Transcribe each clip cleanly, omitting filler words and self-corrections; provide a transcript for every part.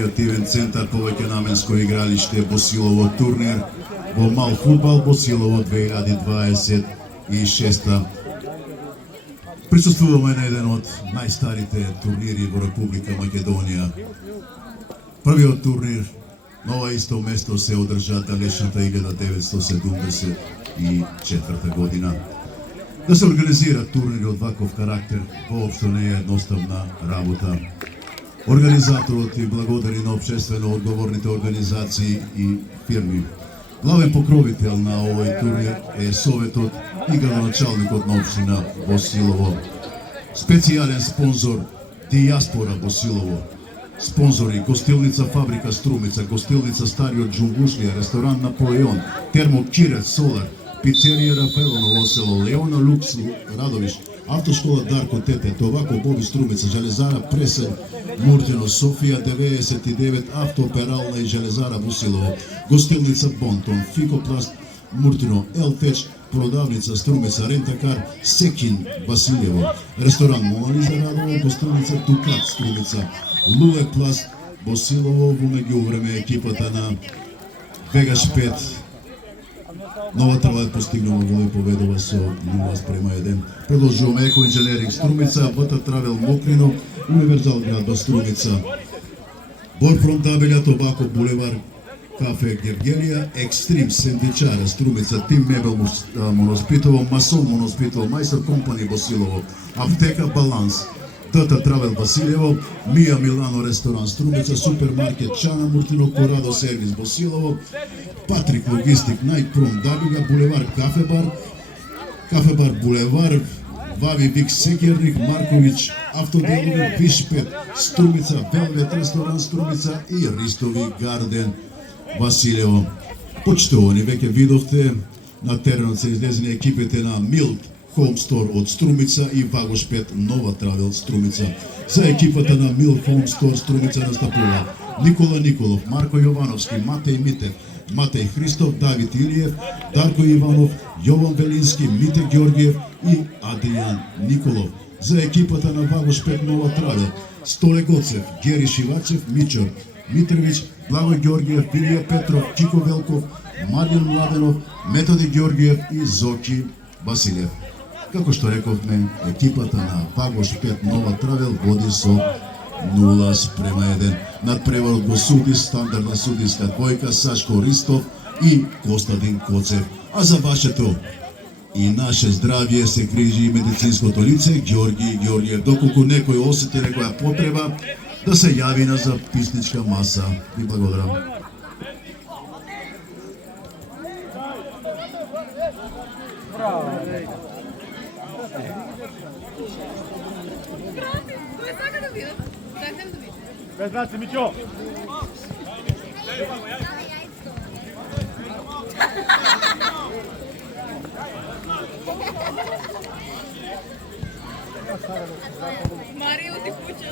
рекреативен центар, повеќе наменско игралиште, Босилово турнир во мал фудбал, Босилово 2026. Присуствуваме на еден од најстарите турнири во Република Македонија. Првиот турнир на ова исто место се одржа далечната 1974 година. Да се организира турнири од ваков карактер воопшто не е едноставна работа. Организаторот и благодари на општествено одговорните организации и фирми. Главен покровител на овој турнир е Советот и градоначалникот на општина Босилово. Специјален спонзор Дијаспора Босилово. Спонзори гостилница Фабрика Струмица, гостилница Стариот Џунгушлија, ресторан Наполеон, термо Кирец Солар, пицерија Рафаелово село, Леона Лукс Радовиш, автошкола Дарко Тете, Товако Боби Струмица, Железара Пресен Муртино, Софија 99, автооперална и Железара Босилово, гостилница Бонтон, Фикопласт Муртино, Елтеч, продавница Струмица, рентакар Секин Василево, ресторан Моализа Радово, гостилница Дукат Струмица, Луле Пласт Босилово. Во меѓувреме екипата на Вегаш 5 Нова Травлет постигнува гол и победува со 0:1. Продолжуваме Еко инженеринг Струмица, ВТ Травел Мокрино, Универзал град до Струмица, Борфрон Табелја, Тобако Булевар, Кафе Гергелија, Екстрим Сендвичара Струмица, Тим Мебел Моноспитово, Масон Моноспитово, Мајстор Компани Босилово, Аптека Баланс, ТТ Травел Василево, Мија Милано ресторан Струмица, супермаркет Чана Муртино, Корадо сервис Босилово, Патрик Логистик, Најпром Дабига, Булевар Кафебар Булевар, Вави Вик Секерник, Марковиќ Автоделови, Виш 5 Струмица, Велвет ресторан Струмица и Ристови Гарден Василево. Почитувани, веќе видовте на теренот се излезени екипите на Милт Home Store од Струмица и Вагош 5 Нова Травел Струмица. За екипата на Милт Home Store Струмица настапува Никола Николов, Марко Јовановски, Матеј Митев, Матеј Христов, Давид Илиев, Дарко Иванов, Јован Велински, Мите Ѓоргиев и Адријан Николов. За екипата на Вагош 5 Нова Травел Столе Гоцев, Гери Шивачев, Мичор Митревиќ, Благој Ѓоргиев, Илија Петров, Чико Велков, Марјан Младенов, Методи Ѓоргиев и Зоки Василев. Како што рековме, екипата на Вагош 5 Нова Травел води со 0:1. Над преварот го суди стандардна судиска двојка Сашко Ристов и Костадин Коцев. А за вашето и наше здравје се грижи и медицинското лице Ѓорги Ѓоргиев. Доколку некој осети некоја потреба, да се јави на записничка маса. Ви благодарам. Без брате, Миќо! Марио ти куча.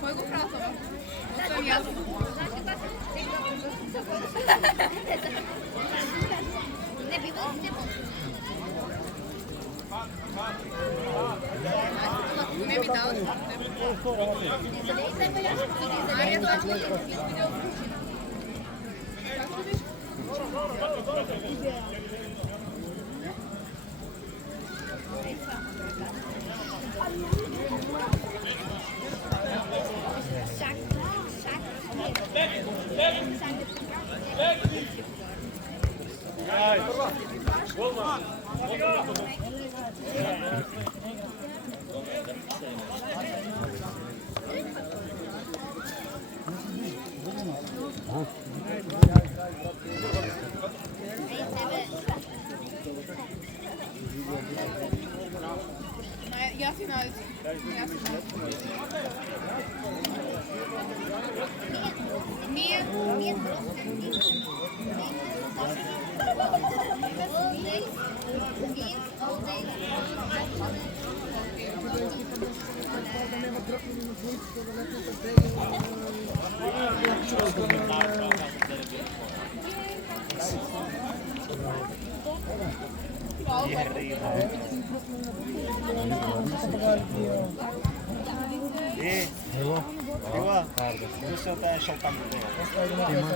Кой го пратува? Освен јас. Не бива да сте не ми дал. Јас и најци. Ima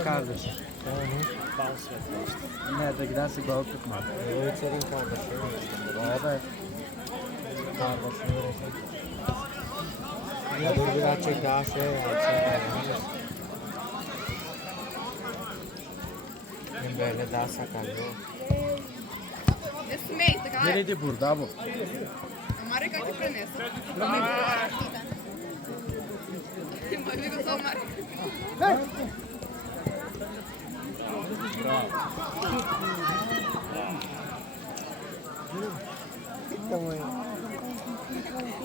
kardeş. Ne da giderse gol tutmaz. Evet senin kardeşin. Baba. Ya dur biraz çek daha şey böyle daha sakallı. Не смей, така е. Nerede burada bu? Марика ти пренесла. Ма ви го тоа Марика.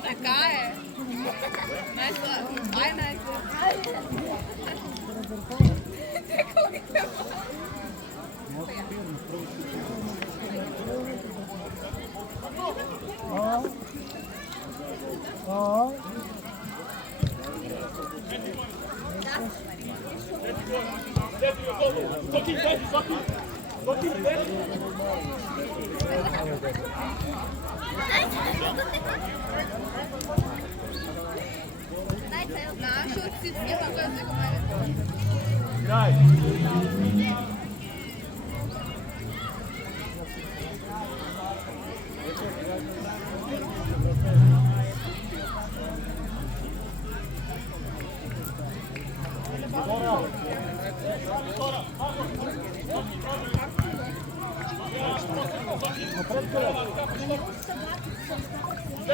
Така е. Ай, Наши отци снимат која се го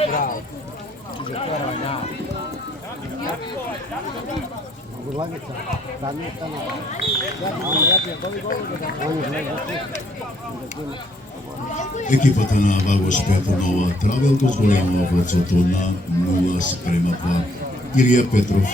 Bravo. Idzie teraz na. Екипата на Вагош Петонова Травел дозволјава водството на 0:2. Илија Петров.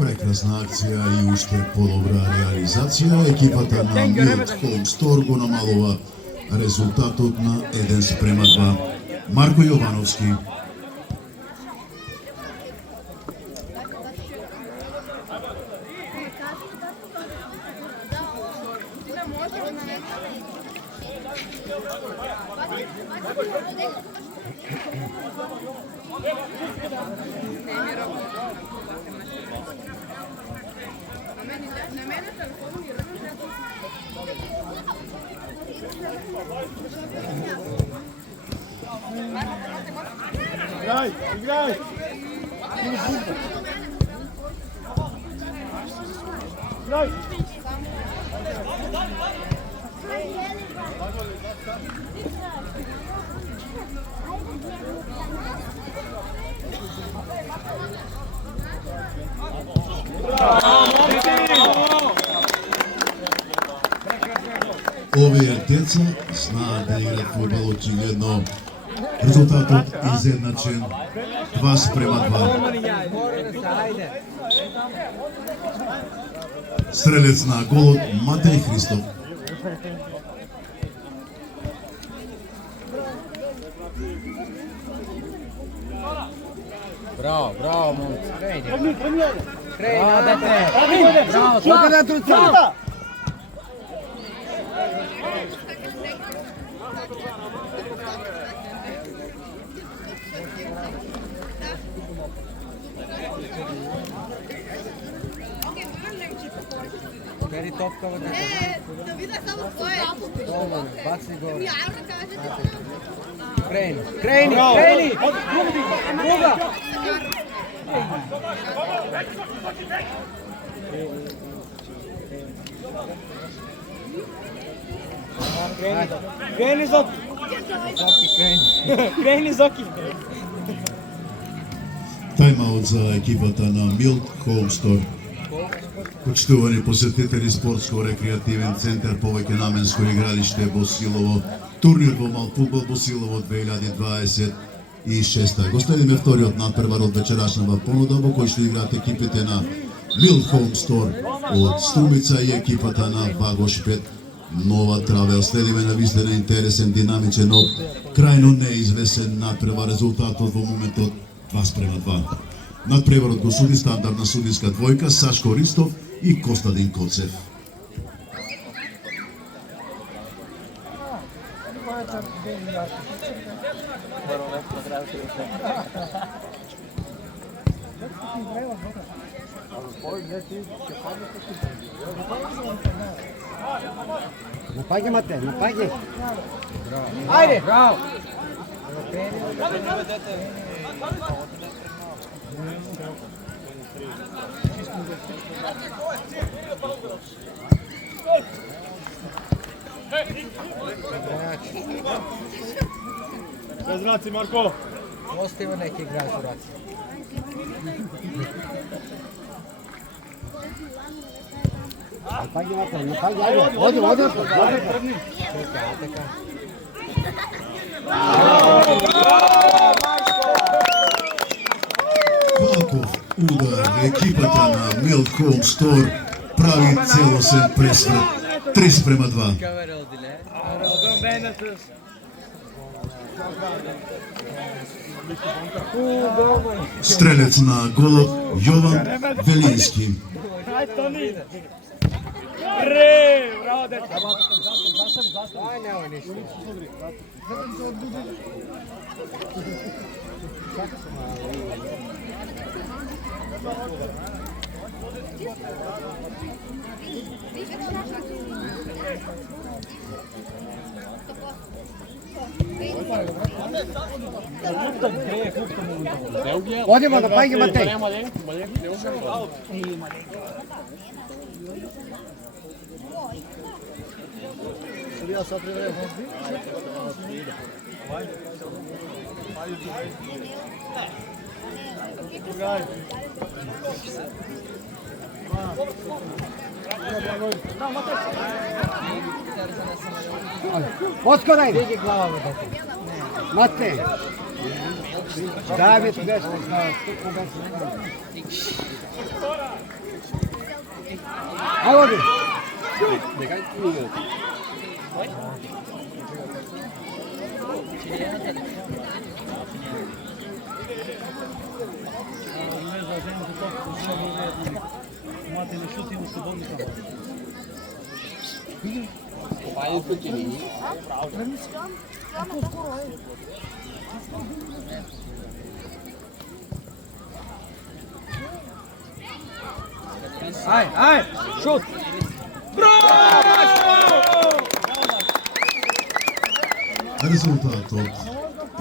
Прекрасна акција и уште подобра реализација. Екипата на Милт Холмстор го намалува резултатот на 1:2. Марко Јовановски. На мене телефон ми Играй, играй! Играй! Овие деца знаат да играат фудбал очигледно. Резултатот изедначен 2:2. Стрелец на голот Матеј Христов. Bravo, bravo momci. Kreni. Трени, трени! Kreni, odete. Bravo, Слука tako. на труца! Beri topka odete. да видя само твое. Dobro, baci gore. Јавно кажете. Kreni, kreni, kreni. Druga. Крени, Зоки! Zoki, kreni. Крени, Зоки! тайм-аут за екипата на Milk Home Store. Почитувани посетители спортско-рекреативен центар повеќе наменско игралиште Босилово, турнир во Малфудбал Босилово 2026. Го следиме вториот надпревар од вечерашната понуда во кој што играат екипите на Milk Home Store од Струмица и екипата на Вагош 5 Нова Травел. Следиме на вистина интересен, динамичен, но крајно неизвестен надпревар. Резултатот во моментот 2:2. Надпреварот го суди стандардна судиска двојка Сашко Ристов и Костадин Коцев. Напаѓа, Мате, напаѓа. Ајде! Браво! Без раци, Марко! Остави neki igrač u raci. Напаѓа, Мате, напаѓа, ајде. Оди. Čeka. Ваков удар екипата на Milk Home Store прави целосен пресврт 3:2. Kamera oldu le. Стрелец на голот Јован Велински. Ajde, ovo ništa. Одима, напаѓа, Мате. Поскоро ајде. Digi glava u dete. Мате. Давид десно, стукно десно. Ајде, оди. Ај, шут! Резултатот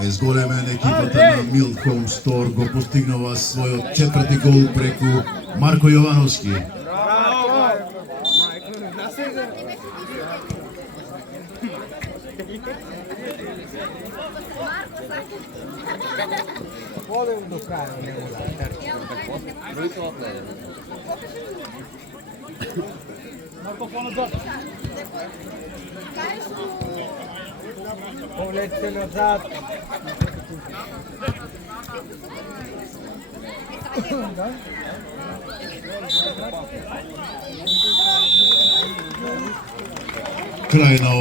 е зголемен. Екипата на Milk Home Store го постигнува својот четврти гол преку Марко Јовановски. Volim do kraja, ne volim. Povledite nazad. Крај на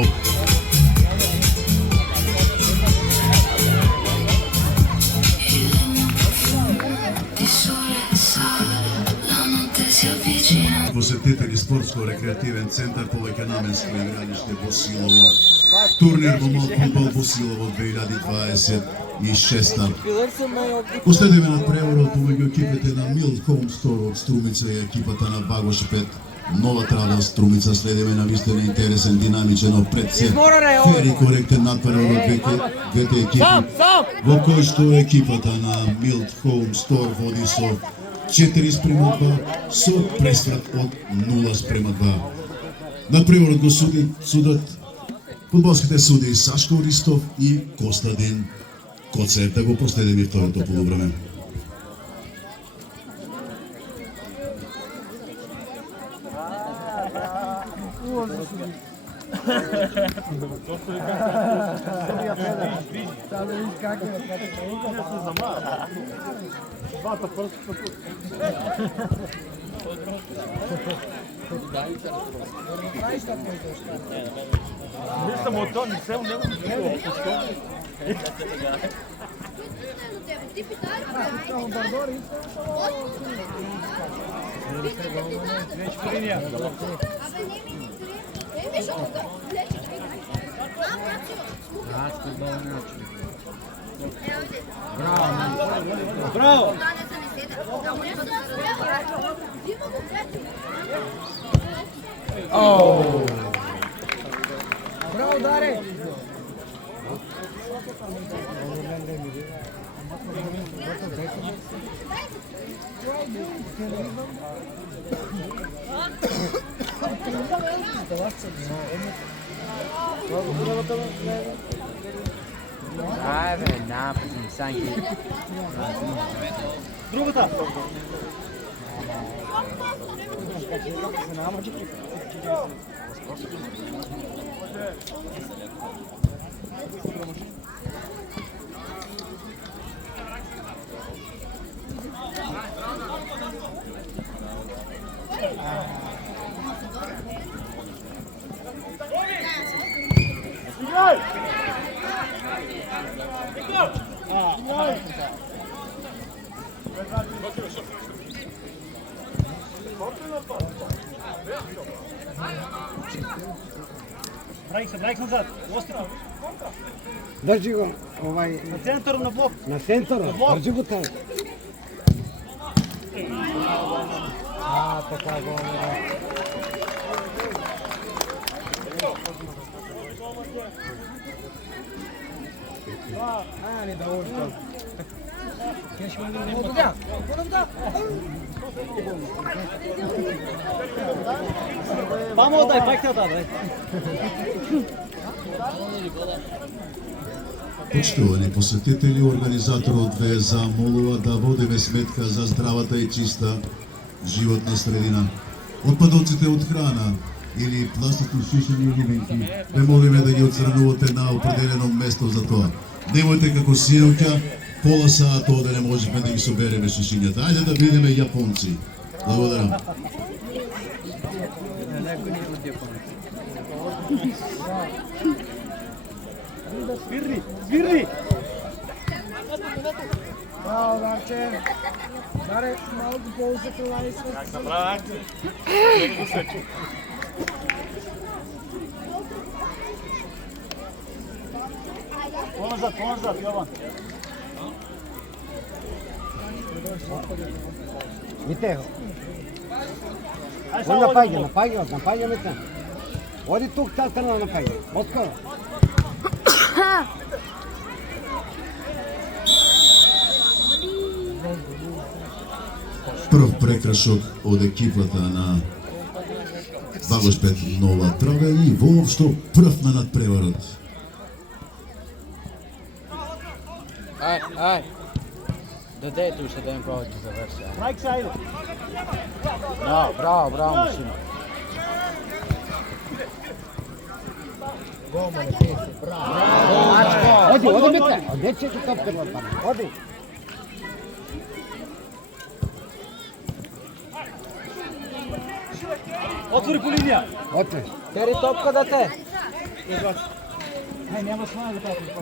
посетители спортско-рекреативен центар повеќе наменско игралиште Босилово, турнир во Малфудбал Босилово 2026. Последиме на преворот помеѓу екипите на Milk Home Store од Струмица и екипата на Вагош 5 Нова Травел Струмица. Следиме на вистина интересен, динамичен, но пред се фер и коректен надпревар од двете екипи, во кој што екипата на Milk Home Store води со 4:2 со пресврат од 0:2. Надпреварот го судат фудбалските суди Сашко Ристов и Костадин Коцев. Да го проследиме второто полувреме. Само виж как е, двата пръста тук. Не съм от това, не съм, няма Ти питай. Браво! Браво, Даре! Айде, напазим, санки. Другата! Брайк назад, лостико. Држи го, На център на блок. на центъра, држи го там. Така го. Не да уж. Vamos дай, пак дай. Почитувани посетители, организаторот ве замолува да водиме сметка за здравата и чиста животна средина. Отпадоците од храна или пластични шишени еливенки, ве молиме да ги отстранувате на определено место за тоа. Немојте како синоќа, пола саат овде не можеме да ги собереме шишињата. Ајде да бидеме јапонци. Благодарам. Свирни! Браво, Дарче! Даре, малко по-закривай се. Как направя акция? По-назад, Јован. Вите го. Он напаѓа ме там. Оди тук, таа страна напаѓа. Откаро. Прв прекрашок од екипата на Вагошпет Нова Трава и воопшто прв на надпреварот. Ај. Додете уште да им повеќе заврши. Брайк сайде. Браво, машина. Оди бите. Оди че ти топкер во пана. Оди. Отвори по линија. Оти. Кери топка да те. Ај, нема смаја да пати по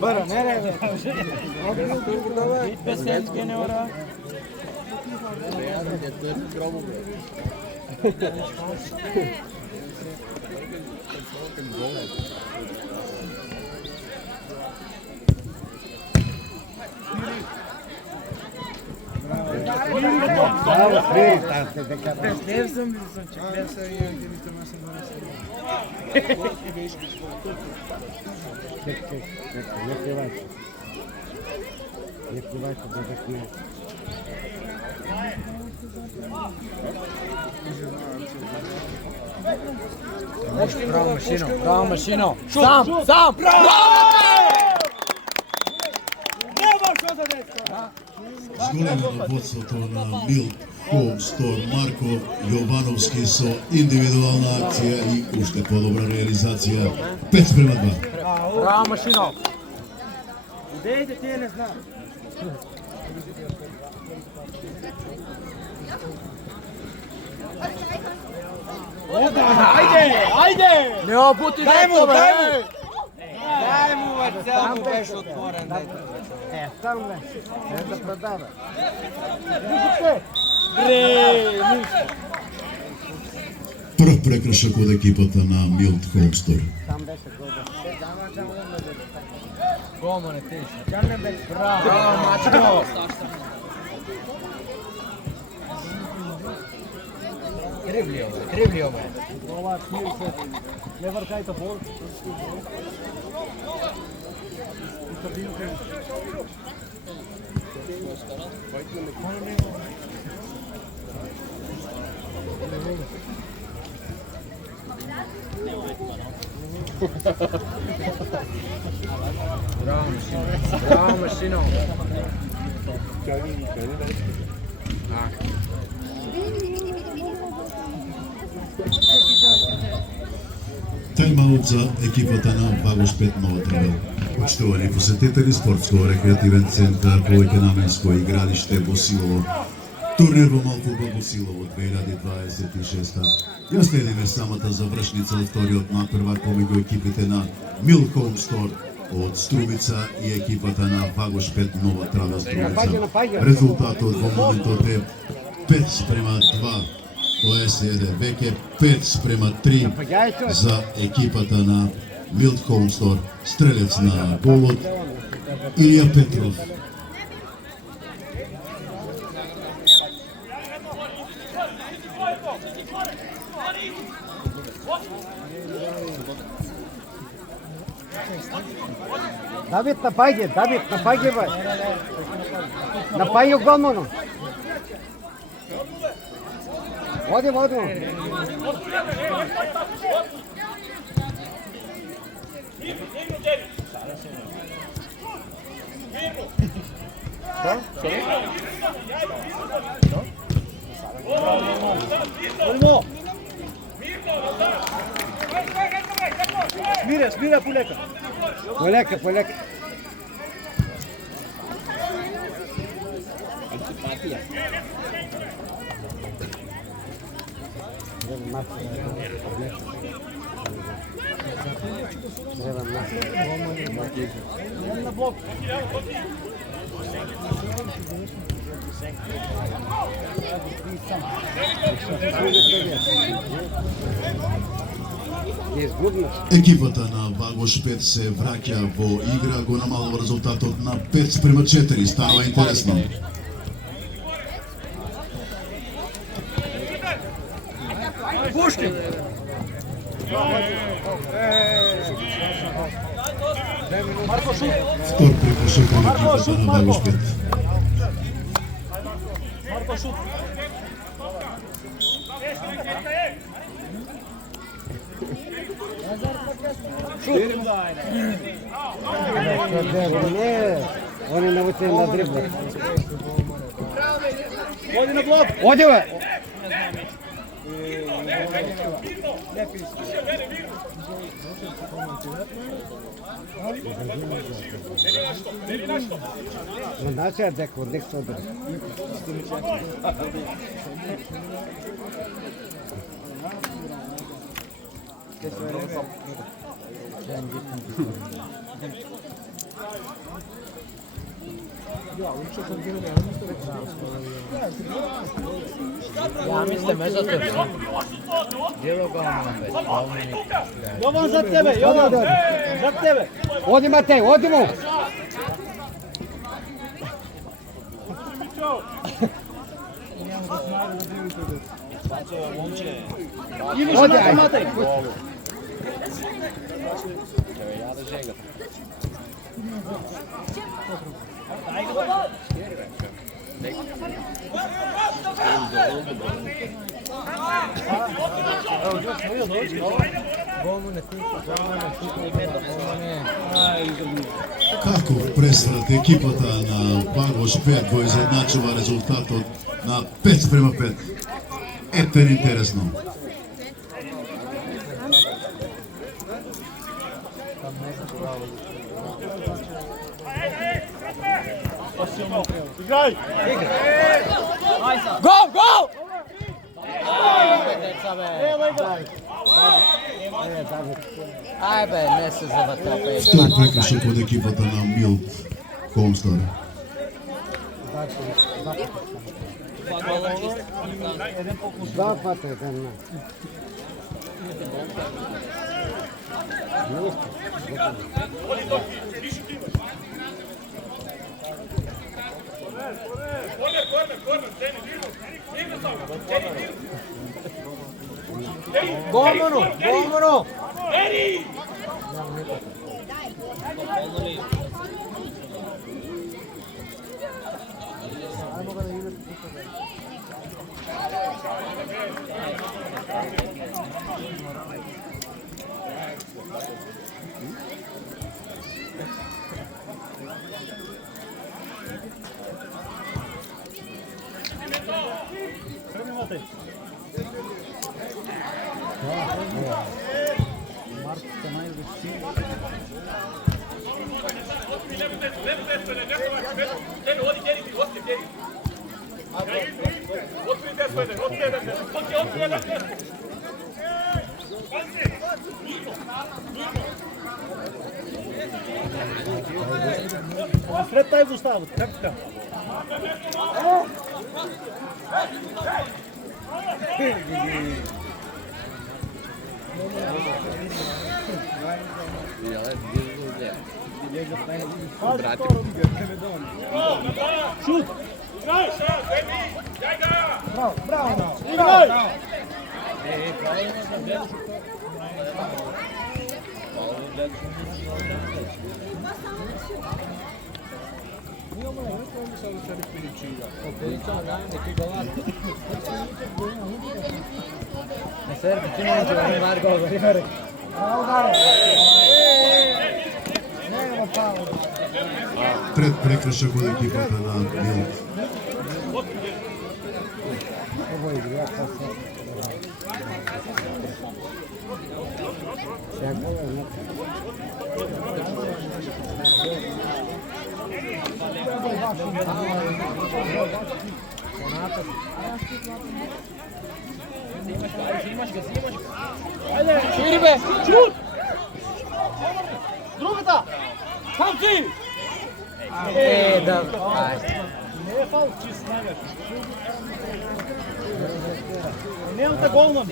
Бара, не ре. Песетки не ора. Браво, Фри, таа се дека. Не съм че не са и агените на съм Не плевај. Не плевај да декне. Браво, машино. Сам! Нема што за деца. зголемено на водството на Milk Home Store Марко Јовановски со индивидуална акција и уште подобра реализација 5:2. Браво, Машино! Де иде, тие не знам. Ајде! Не обути Дај му, детове, дај му! еј! Дај му, цел му беше отворен. Там бе. Не да продава. Прв прекршок од екипата на Milk Home Store. Там беше гол. Голмане, теши. Браво, мачко! Кривлио, бе. Ова смирце. Не вркај то бол. Браво, Машино! Тајмаут за екипата на Вагош 5 Нова Травел. Почитувани посетители, спортско-рекреативен центар Повеќенаменско игралиште Босилово. Турнир во Малфудбал Босилово 2026. Ја следиме самата завршница од вториот надпревар помеѓу екипите на Milk Home Store од Струмица и екипата на Вагош 5 Нова Травел Струмица. Резултатот во моментот е 5:2. Тоа е веќе 5:3 за екипата на Milk Home Store. Стрелец на голот Илија Петров. Давид напаѓа, бе. Напаѓа голмано. Оди. Смира, полека. Полека. Екипата на Вагош 5 се враќа во игра, го намалува резултатот на 5:4. Става интересно. Пушки! Втор прекршок од екипата на Вагош 5. Не, он е навутен на дрибла. Оди на блок! Оди, бе! Значи е дека од некој одбор. Ja mislim možda to je. Djelo golmana, bе. Јован за тебе, Јован! За тебе! Оди, Матеј, оди му! Или Оди, шмата, ајде. Матеј! Како пресврат екипата на Багош 5 го изедначува резултатот на 5:5. Ете интересно. Go, go! Aj be, ne se zavata. Втор прекршок од екипата на Милт Холмстар. Два пати еден. Gol, Aspetta aí, Gustavo. Capitão. Shoot! Bravo, bravo! Bravo! Трет прекршок од екипата на Милт. Шири бе! Шут! Другата! Хамзи! Да. Не е фал, ти снагаш. Немате голман.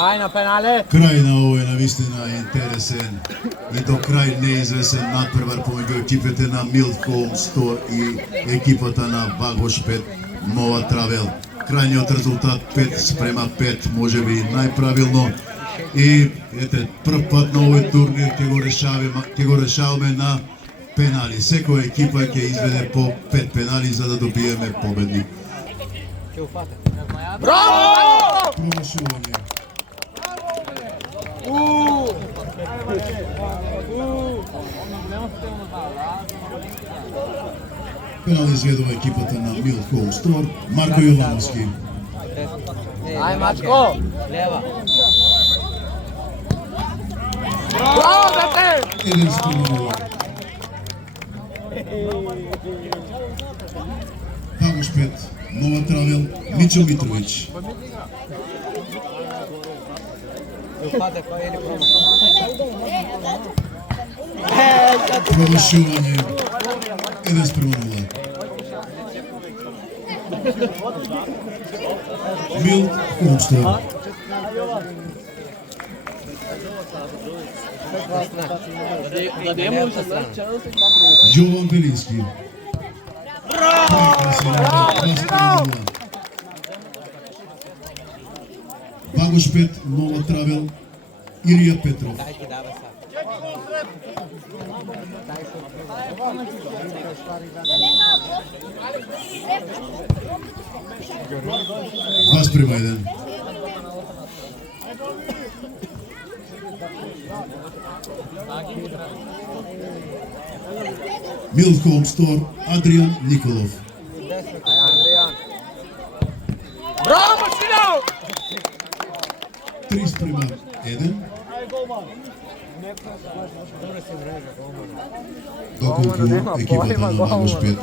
Ај на пенале. Крај на овој навистина интересен и до крај неизвесен надпревар помеѓу екипите на Милт Холмстар и екипата на Багош 5 Нова Травел. Крајниот резултат 5:5, можеби најправилно. И ете, прв пат на овој турнир ќе го решаваме на пенали. Секоја екипа ќе изведе по 5 пенали за да добиеме победник. Браво! Промашување. Пенал изведува екипата на Милт Холмстар, Марко Јовановски. Ај мачко! Лева. Браво, дете! 1:0. Багош 5, Нова Травел, Мичо Митровиќ. Промашување 1:0. Милт Холмстар. Јован Белински. Багош 5, Нова Травел, Илија Петров. Спрема 1. Milk Home Store, Адриан Николов. Браво, Синао! 3 спрема 1. Доколку екипата на Магуш 5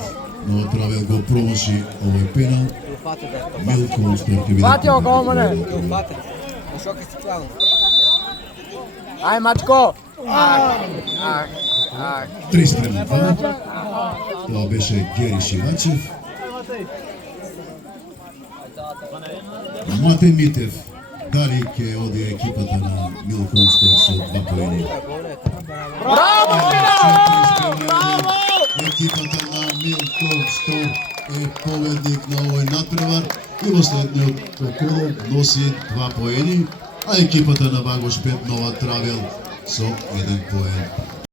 но отправил го промаши овој пенал, Milk Home Store ќе биде Фатио голмане! Ај, Мачко! 3 спрема 2. Тоа беше Гери Шивачев. Матеј Митев. Дали ќе оди екипата на Milk Home Store со 2 поени? Браво, Синао! Браво! Екипата на Milk Home Store е победник на овој натпревар и во следниот коло носи 2 поени, а екипата на Магуш 5 Нова Травел со 1 поен.